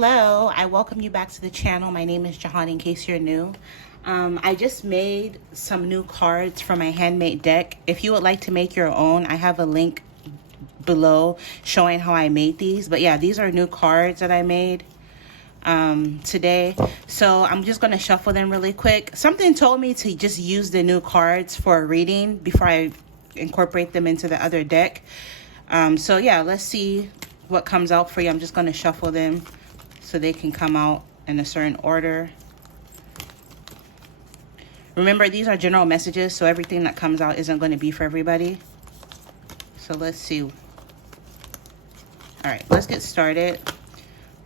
Hello, I welcome you back to the channel. My name is Jehan, in case you're new. I just made some new cards for my handmade deck. If you would like to make your own, I have a link below showing how I made these. But yeah, these are new cards that I made today. So I'm just going to shuffle them really quick. Something told me to just use the new cards for a reading before I incorporate them into the other deck. So yeah, let's see what comes out for you. I'm just going to shuffle them so they can come out in a certain order. Remember, these are general messages, so everything that comes out isn't going to be for everybody. So let's see. All right, let's get started.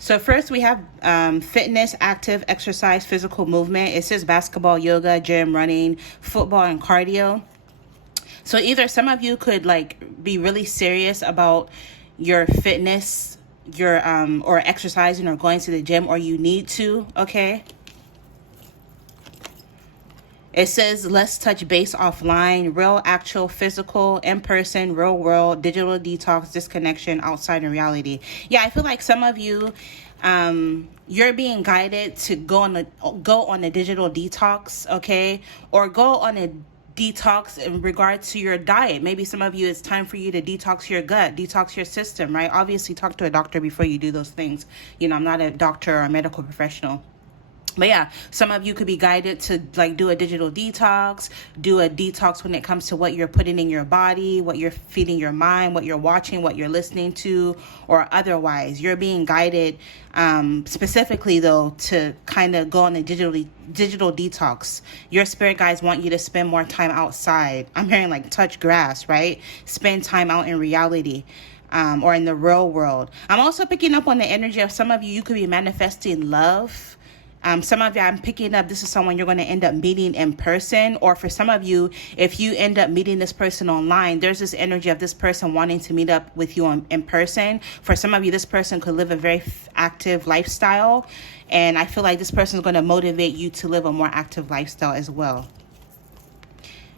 So first we have fitness, active, exercise, physical movement. It says basketball, yoga, gym, running, football, and cardio. So either some of you could like be really serious about your fitness, your or exercising or going to the gym, or you need to, okay? It says let's touch base offline, real, actual, physical, in person, real world, digital detox, disconnection, outside in reality. Yeah, I feel like some of you you're being guided to go on a digital detox, okay? Or go on a detox in regards to your diet. Maybe some of you, it's time for you to detox your gut, detox your system, right? Obviously talk to a doctor before you do those things. You know, I'm not a doctor or a medical professional. But yeah, some of you could be guided to like do a digital detox, do a detox when it comes to what you're putting in your body, what you're feeding your mind, what you're watching, what you're listening to, or otherwise. You're being guided specifically though to kind of go on a digital detox. Your spirit guides want you to spend more time outside. I'm hearing like touch grass, right? Spend time out in reality. Or in the real world. I'm also picking up on the energy of some of you. You could be manifesting love. Some of you, I'm picking up, this is someone you're going to end up meeting in person. Or for some of you, if you end up meeting this person online, there's this energy of this person wanting to meet up with you in person. For some of you, this person could live a very active lifestyle. And I feel like this person is going to motivate you to live a more active lifestyle as well.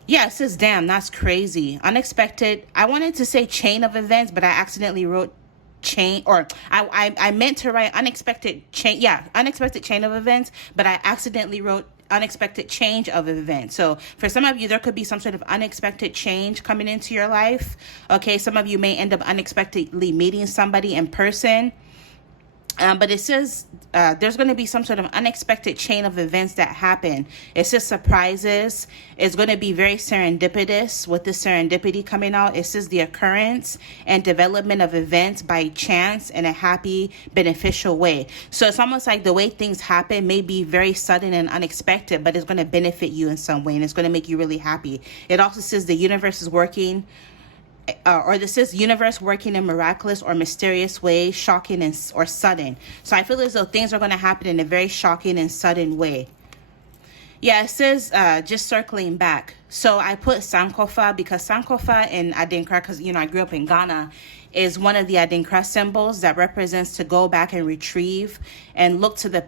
Yeah, it says, damn, that's crazy. Unexpected. I wanted to say chain of events, but I accidentally wrote chain, or I meant to write unexpected chain. Yeah, unexpected chain of events, but I accidentally wrote unexpected change of events. So for some of you, there could be some sort of unexpected change coming into your life. Okay, some of you may end up unexpectedly meeting somebody in person. But it says there's going to be some sort of unexpected chain of events that happen. It says surprises. It's going to be very serendipitous with this serendipity coming out. It says the occurrence and development of events by chance in a happy, beneficial way. So it's almost like the way things happen may be very sudden and unexpected, but it's going to benefit you in some way, and it's going to make you really happy. It also says the universe is working. Or this is universe working in miraculous or mysterious ways, shocking or sudden. So I feel as though things are going to happen in a very shocking and sudden way. Yeah, it says just circling back. So I put Sankofa because Sankofa in Adinkra, because, you know, I grew up in Ghana, is one of the Adinkra symbols that represents to go back and retrieve and look to the...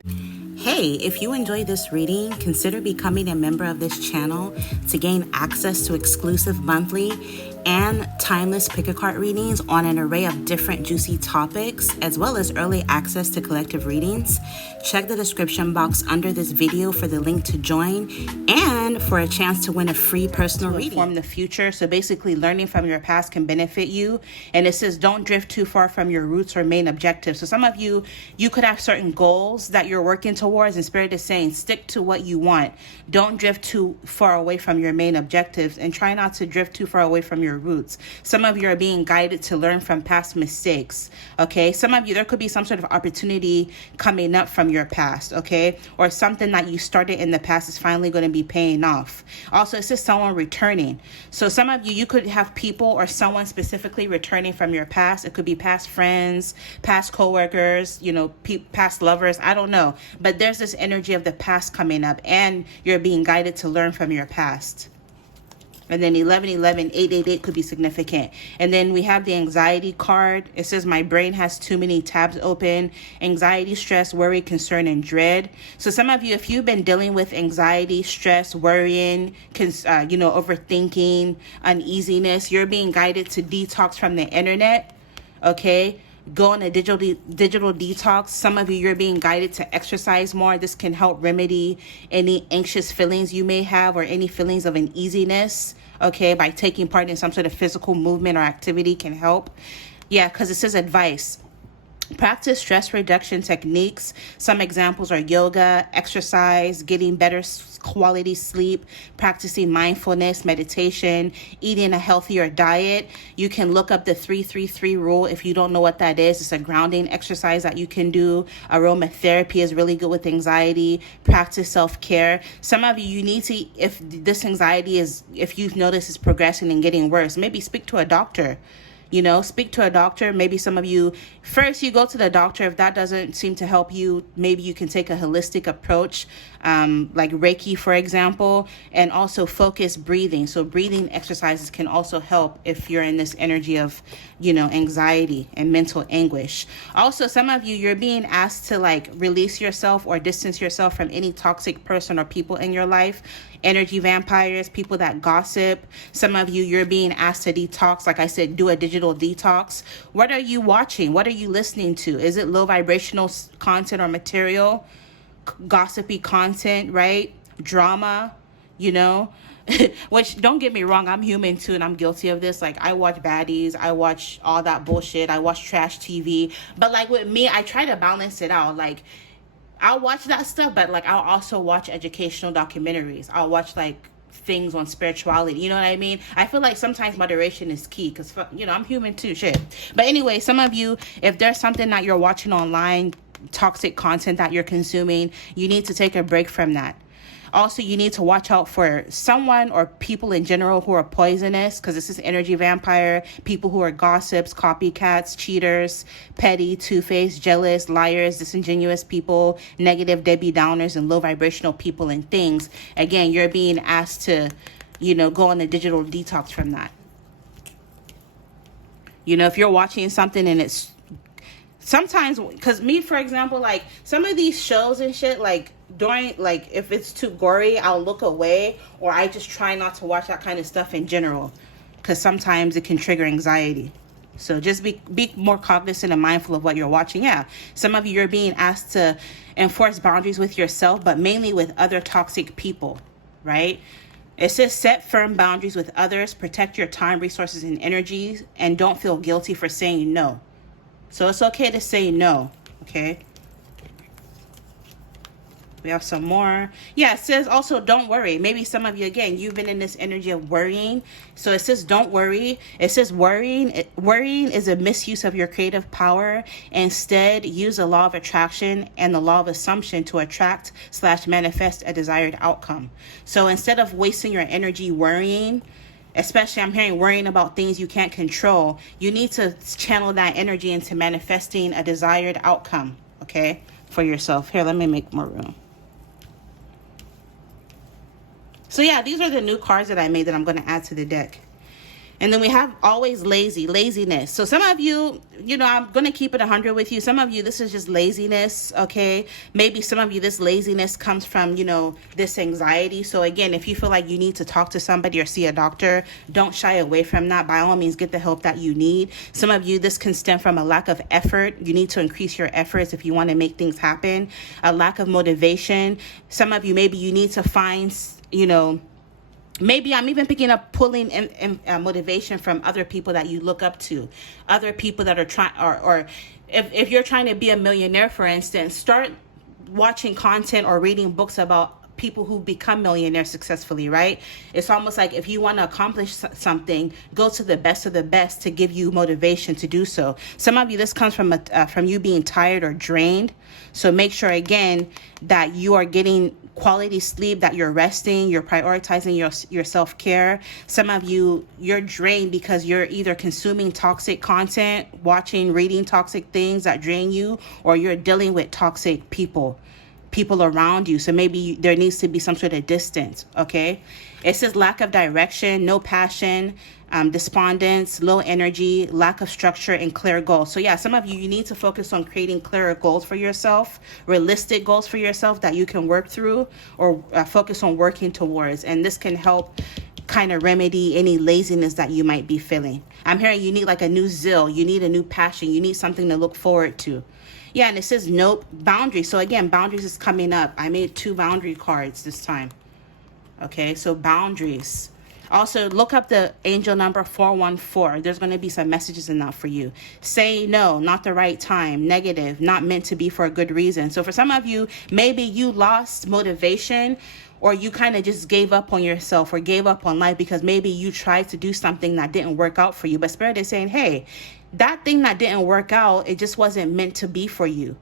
Hey, if you enjoyed this reading, consider becoming a member of this channel to gain access to exclusive monthly and timeless pick-a-card readings on an array of different juicy topics, as well as early access to collective readings. Check the description box under this video for the link to join and for a chance to win a free personal reading. Inform the future. So basically, learning from your past can benefit you. And it says don't drift too far from your roots or main objectives. So some of you, you could have certain goals that you're working towards, and Spirit is saying stick to what you want. Don't drift too far away from your main objectives, and try not to drift too far away from your roots. Some of you are being guided to learn from past mistakes, okay? Some of you, there could be some sort of opportunity coming up from your past, okay? Or something that you started in the past is finally going to be paying off. Also, it says someone returning. So some of you, you could have people or someone specifically returning from your past. It could be past friends, past coworkers, you know, past lovers. I don't know. But there's this energy of the past coming up, and you're being guided to learn from your past. And then 1111, 888 could be significant. And then we have the anxiety card. It says my brain has too many tabs open. Anxiety, stress, worry, concern, and dread. So some of you, if you've been dealing with anxiety, stress, worrying, overthinking, uneasiness, you're being guided to detox from the internet. Okay. go on a digital detox. Some of you, you're being guided to exercise more. This can help remedy any anxious feelings you may have or any feelings of uneasiness, okay? By taking part in some sort of physical movement or activity can help. Yeah, because it says advice. Practice stress reduction techniques. Some examples are yoga, exercise, getting better quality sleep, practicing mindfulness, meditation, eating a healthier diet. You can look up the 3-3-3 rule if you don't know what that is. It's a grounding exercise that you can do. Aromatherapy is really good with anxiety. Practice self-care. Some of you, you need to, if this anxiety is, if you've noticed it's progressing and getting worse, maybe speak to a doctor. You know, speak to a doctor. Maybe some of you, first you go to the doctor. If that doesn't seem to help you, maybe you can take a holistic approach, like Reiki, for example, and also focus breathing. So breathing exercises can also help if you're in this energy of, you know, anxiety and mental anguish. Also, some of you, you're being asked to like release yourself or distance yourself from any toxic person or people in your life. Energy vampires, people that gossip. Some of you, you're being asked to detox. Like I said, do a digital detox. What are you watching? What are you listening to? Is it low vibrational content or material? Gossipy content, right? Drama, you know? Which, don't get me wrong, I'm human too, and I'm guilty of this. Like, I watch baddies, I watch all that bullshit, I watch trash TV. But like with me, I try to balance it out. Like, I'll watch that stuff, but like I'll also watch educational documentaries. I'll watch like things on spirituality. You know what I mean? I feel like sometimes moderation is key because, you know, I'm human too. Shit. But anyway, some of you, if there's something that you're watching online, toxic content that you're consuming, you need to take a break from that. Also, you need to watch out for someone or people in general who are poisonous, because this is energy vampire, people who are gossips, copycats, cheaters, petty, two-faced, jealous, liars, disingenuous people, negative Debbie Downers, and low vibrational people and things. Again, you're being asked to, you know, go on a digital detox from that. You know, if you're watching something and it's sometimes, because me, for example, like some of these shows and shit, like during, like if it's too gory, I'll look away, or I just try not to watch that kind of stuff in general, because sometimes it can trigger anxiety. So just be more cognizant and mindful of what you're watching. Yeah, some of you, you're being asked to enforce boundaries with yourself, but mainly with other toxic people, right? It says set firm boundaries with others, protect your time, resources, and energies, and don't feel guilty for saying no. So it's okay to say no, okay? We have some more. Yeah, it says also don't worry. Maybe some of you, again, you've been in this energy of worrying. So it says don't worry. It says worrying is a misuse of your creative power. Instead, use the law of attraction and the law of assumption to attract/manifest a desired outcome. So instead of wasting your energy worrying, especially I'm hearing worrying about things you can't control, you need to channel that energy into manifesting a desired outcome, okay, for yourself. Here, let me make more room. So yeah, these are the new cards that I made that I'm going to add to the deck. And then we have always laziness. So some of you, you know, I'm going to keep it 100 with you. Some of you, this is just laziness, okay? Maybe some of you, this laziness comes from, you know, this anxiety. So again, if you feel like you need to talk to somebody or see a doctor, don't shy away from that. By all means, get the help that you need. Some of you, this can stem from a lack of effort. You need to increase your efforts if you want to make things happen. A lack of motivation. Some of you, maybe you need to find, you know, maybe I'm even picking up pulling in motivation from other people that you look up to, other people that are trying, or if you're trying to be a millionaire, for instance, start watching content or reading books about people who become millionaires successfully, right? It's almost like if you want to accomplish something, go to the best of the best to give you motivation to do so. Some of you, this comes from you being tired or drained. So make sure, again, that you are getting quality sleep, that you're resting, you're prioritizing your self-care. Some of you, you're drained because you're either consuming toxic content, reading toxic things that drain you, or you're dealing with toxic people around you. So maybe there needs to be some sort of distance, okay? It says lack of direction, no passion, despondence, low energy, lack of structure, and clear goals. So yeah, some of you need to focus on creating clearer goals for yourself, realistic goals for yourself that you can work through, or focus on working towards. And this can help kind of remedy any laziness that you might be feeling. I'm hearing you need like a new zeal. You need a new passion. You need something to look forward to. Yeah, and it says nope, boundaries. So again, boundaries is coming up. I made 2 boundary cards this time. Okay, so boundaries. Also, look up the angel number 414. There's going to be some messages in that for you. Say no, not the right time. Negative, not meant to be for a good reason. So for some of you, maybe you lost motivation, or you kind of just gave up on yourself or gave up on life because maybe you tried to do something that didn't work out for you. But Spirit is saying, hey, that thing that didn't work out, it just wasn't meant to be for you.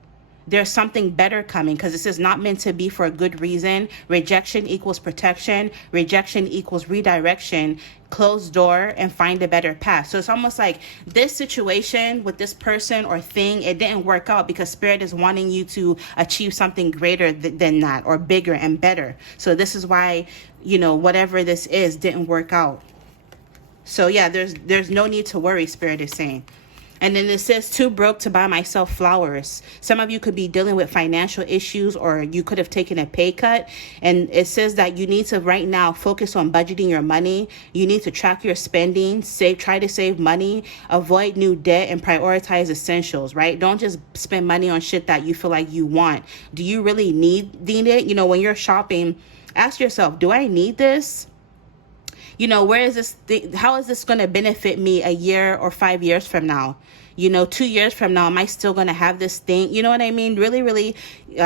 There's something better coming, because this is not meant to be for a good reason. Rejection equals protection. Rejection equals redirection. Close door and find a better path. So it's almost like this situation with this person or thing, it didn't work out because Spirit is wanting you to achieve something greater than that, or bigger and better. So this is why, whatever this is didn't work out. So yeah, there's no need to worry, Spirit is saying. And then it says, too broke to buy myself flowers. Some of you could be dealing with financial issues, or you could have taken a pay cut. And it says that you need to right now focus on budgeting your money. You need to track your spending, try to save money, avoid new debt, and prioritize essentials, right? Don't just spend money on shit that you feel like you want. Do you really need it? When you're shopping, ask yourself, do I need this? Where is this thing? How is this going to benefit me a year or 5 years from now? 2 years from now, am I still going to have this thing? You know what I mean? Really, really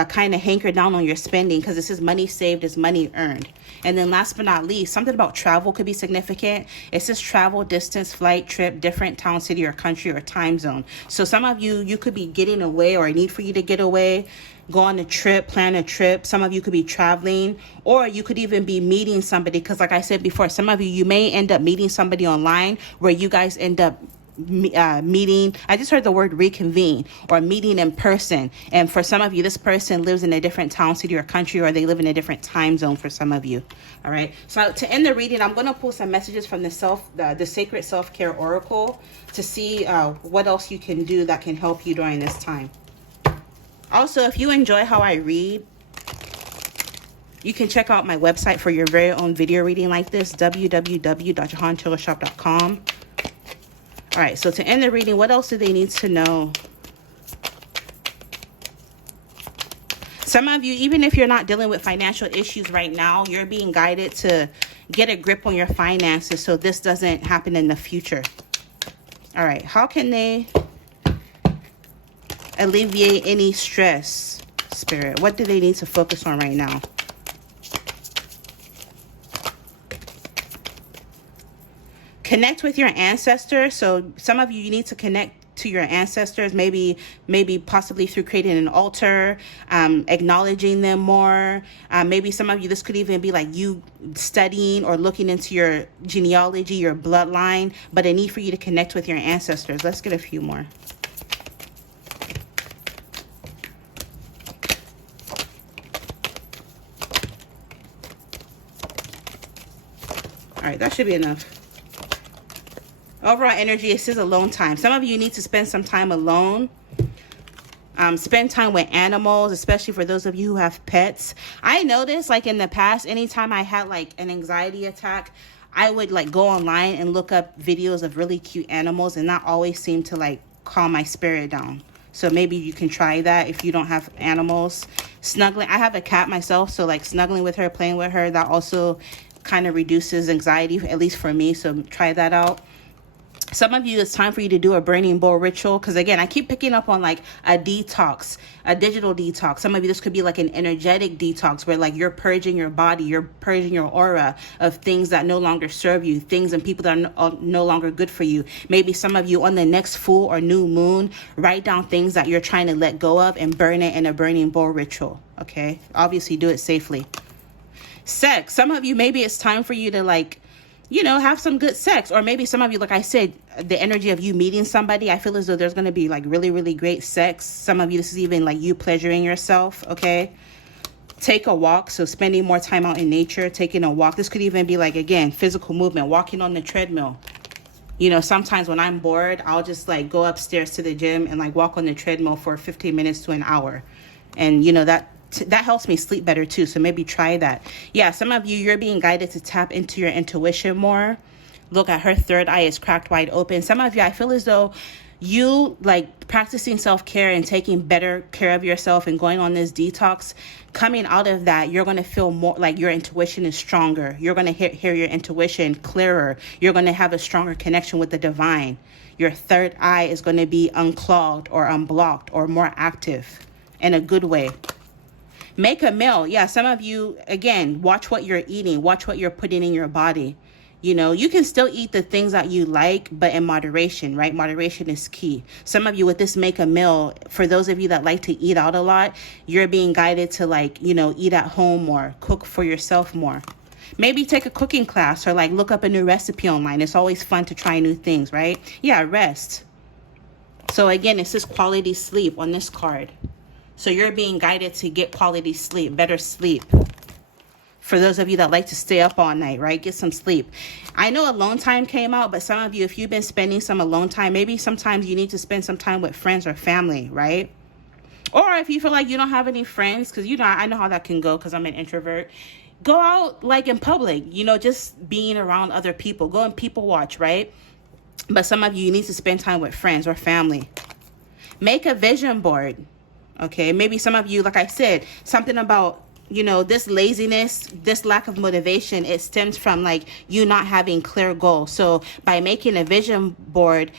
kind of hanker down on your spending, because this is money saved is money earned. And then last but not least, something about travel could be significant. It says travel, distance, flight, trip, different town, city, or country, or time zone. So some of you could be getting away, or a need for you to get away. Go on a trip, plan a trip. Some of you could be traveling, or you could even be meeting somebody. Because like I said before, some of you may end up meeting somebody online where you guys end up meeting. I just heard the word reconvene, or meeting in person. And for some of you, this person lives in a different town, city, or country, or they live in a different time zone for some of you. All right. So to end the reading, I'm going to pull some messages from the Sacred Self-Care Oracle to see what else you can do that can help you during this time. Also, if you enjoy how I read, you can check out my website for your very own video reading like this, www.jehantillershop.com. All right, so to end the reading, what else do they need to know? Some of you, even if you're not dealing with financial issues right now, you're being guided to get a grip on your finances so this doesn't happen in the future. All right, how can they alleviate any stress, Spirit? What do they need to focus on right now? Connect with your ancestors. So some of you need to connect to your ancestors, maybe possibly through creating an altar, acknowledging them more. Maybe some of you, this could even be like you studying or looking into your genealogy, your bloodline, but a need for you to connect with your ancestors. Let's get a few more. All right, that should be enough. Overall energy, it says alone time. Some of you need to spend some time alone. Spend time with animals, especially for those of you who have pets. I noticed, like in the past, anytime I had like an anxiety attack, I would like go online and look up videos of really cute animals, and that always seemed to like calm my spirit down. So maybe you can try that if you don't have animals. Snuggling. I have a cat myself, so like snuggling with her, playing with her, that also kind of reduces anxiety, at least for me. So try that out. Some of you, it's time for you to do a burning bowl ritual, because again, I keep picking up on like a detox, a digital detox. Some of you, this could be like an energetic detox where like you're purging your body, you're purging your aura of things that no longer serve you, things and people that are no longer good for you. Maybe some of you on the next full or new moon, write down things that you're trying to let go of and burn it in a burning bowl ritual. Okay, obviously do it safely. Sex. Some of you, maybe it's time for you to like, have some good sex. Or maybe some of you, like I said, the energy of you meeting somebody, I feel as though there's going to be like really, really great sex. Some of you, this is even like you pleasuring yourself, okay? Take a walk. So spending more time out in nature, taking a walk. This could even be like, again, physical movement, walking on the treadmill. Sometimes when I'm bored, I'll just like go upstairs to the gym and like walk on the treadmill for 15 minutes to an hour. And, that helps me sleep better too. So maybe try that. Yeah, some of you, you're being guided to tap into your intuition more. Look at her third eye is cracked wide open. Some of you, I feel as though you like practicing self-care and taking better care of yourself and going on this detox. Coming out of that, you're going to feel more like your intuition is stronger. You're going to hear your intuition clearer. You're going to have a stronger connection with the divine. Your third eye is going to be unclogged or unblocked or more active in a good way. Make a meal. Yeah, some of you, again, watch what you're eating. Watch what you're putting in your body. You know, you can still eat the things that you like, but in moderation, right? Moderation is key. Some of you with this make a meal, for those of you that like to eat out a lot, you're being guided to like, you know, eat at home more, cook for yourself more. Maybe take a cooking class or like look up a new recipe online. It's always fun to try new things, right? Yeah, rest. So again, it's this quality sleep on this card. So you're being guided to get quality sleep, better sleep. For those of you that like to stay up all night, right? Get some sleep. I know alone time came out, but some of you, if you've been spending some alone time, maybe sometimes you need to spend some time with friends or family, right? Or if you feel like you don't have any friends, because you know, I know how that can go because I'm an introvert. Go out like in public, you know, just being around other people. Go and people watch, right? But some of you need to spend time with friends or family. Make a vision board, okay? Maybe some of you, like I said, something about, you know, this laziness, this lack of motivation, it stems from like you not having clear goals. So by making a vision board,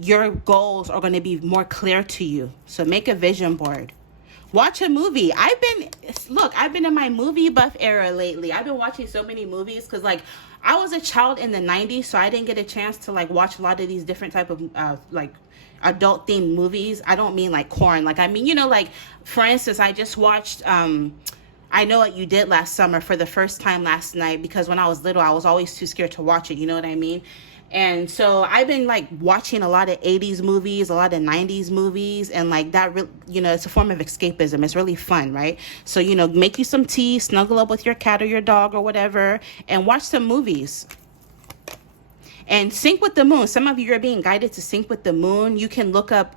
your goals are going to be more clear to you. So make a vision board. Watch a movie. I've been in my movie buff era lately. I've been watching so many movies because like I was a child in the 90s, so I didn't get a chance to like watch a lot of these different type of like adult themed movies. I don't mean like corn. Like I mean, you know, like for instance, I just watched I Know What You Did Last Summer for the first time last night because when I was little, I was always too scared to watch it. You know what I mean? And so I've been like watching a lot of 80s movies, a lot of 90s movies, and like that, you know, it's a form of escapism. It's really fun, right? So, you know, make you some tea, snuggle up with your cat or your dog or whatever, and watch some movies. And sync with the moon. Some of you are being guided to sync with the moon. You can look up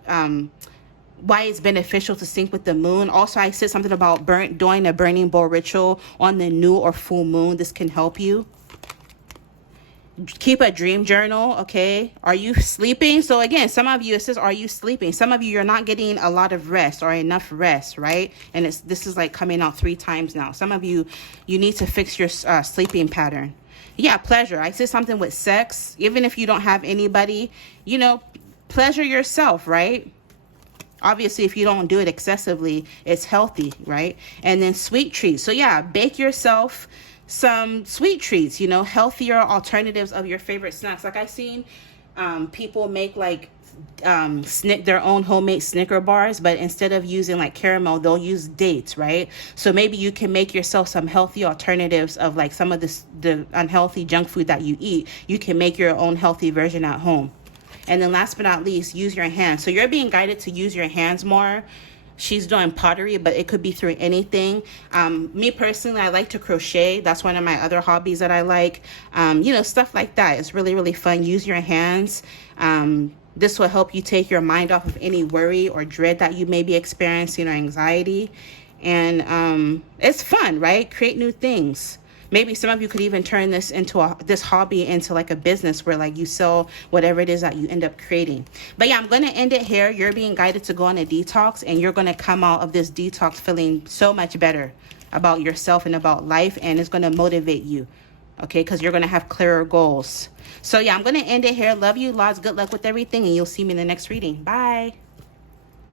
why it's beneficial to sync with the moon. Also, I said something about doing a burning bowl ritual on the new or full moon. This can help you. Keep a dream journal, okay? Are you sleeping? So again, some of you, it says, are you sleeping? Some of you, you're not getting a lot of rest or enough rest, right? And this is like coming out 3 times now. Some of you, you need to fix your sleeping pattern. Yeah, pleasure. I said something with sex. Even if you don't have anybody, you know, pleasure yourself, right? Obviously, if you don't do it excessively, it's healthy, right? And then sweet treats. So yeah, bake yourself some sweet treats, you know, healthier alternatives of your favorite snacks. Like I've seen people make like their own homemade Snicker bars, but instead of using like caramel, they'll use dates, right? So maybe you can make yourself some healthy alternatives of like some of the unhealthy junk food that you eat. You can make your own healthy version at home. And then last but not least, use your hands. So you're being guided to use your hands more. She's doing pottery, but it could be through anything. Me personally, I like to crochet. That's one of my other hobbies that I like. You know, stuff like that. It's really, really fun. Use your hands. This will help you take your mind off of any worry or dread that you may be experiencing or anxiety. And it's fun, right? Create new things. Maybe some of you could even turn this into this hobby into like a business where like you sell whatever it is that you end up creating. But yeah, I'm going to end it here. You're being guided to go on a detox, and you're going to come out of this detox feeling so much better about yourself and about life, and it's going to motivate you, okay, because you're going to have clearer goals. So yeah, I'm going to end it here. Love you lots. Good luck with everything, and you'll see me in the next reading. Bye.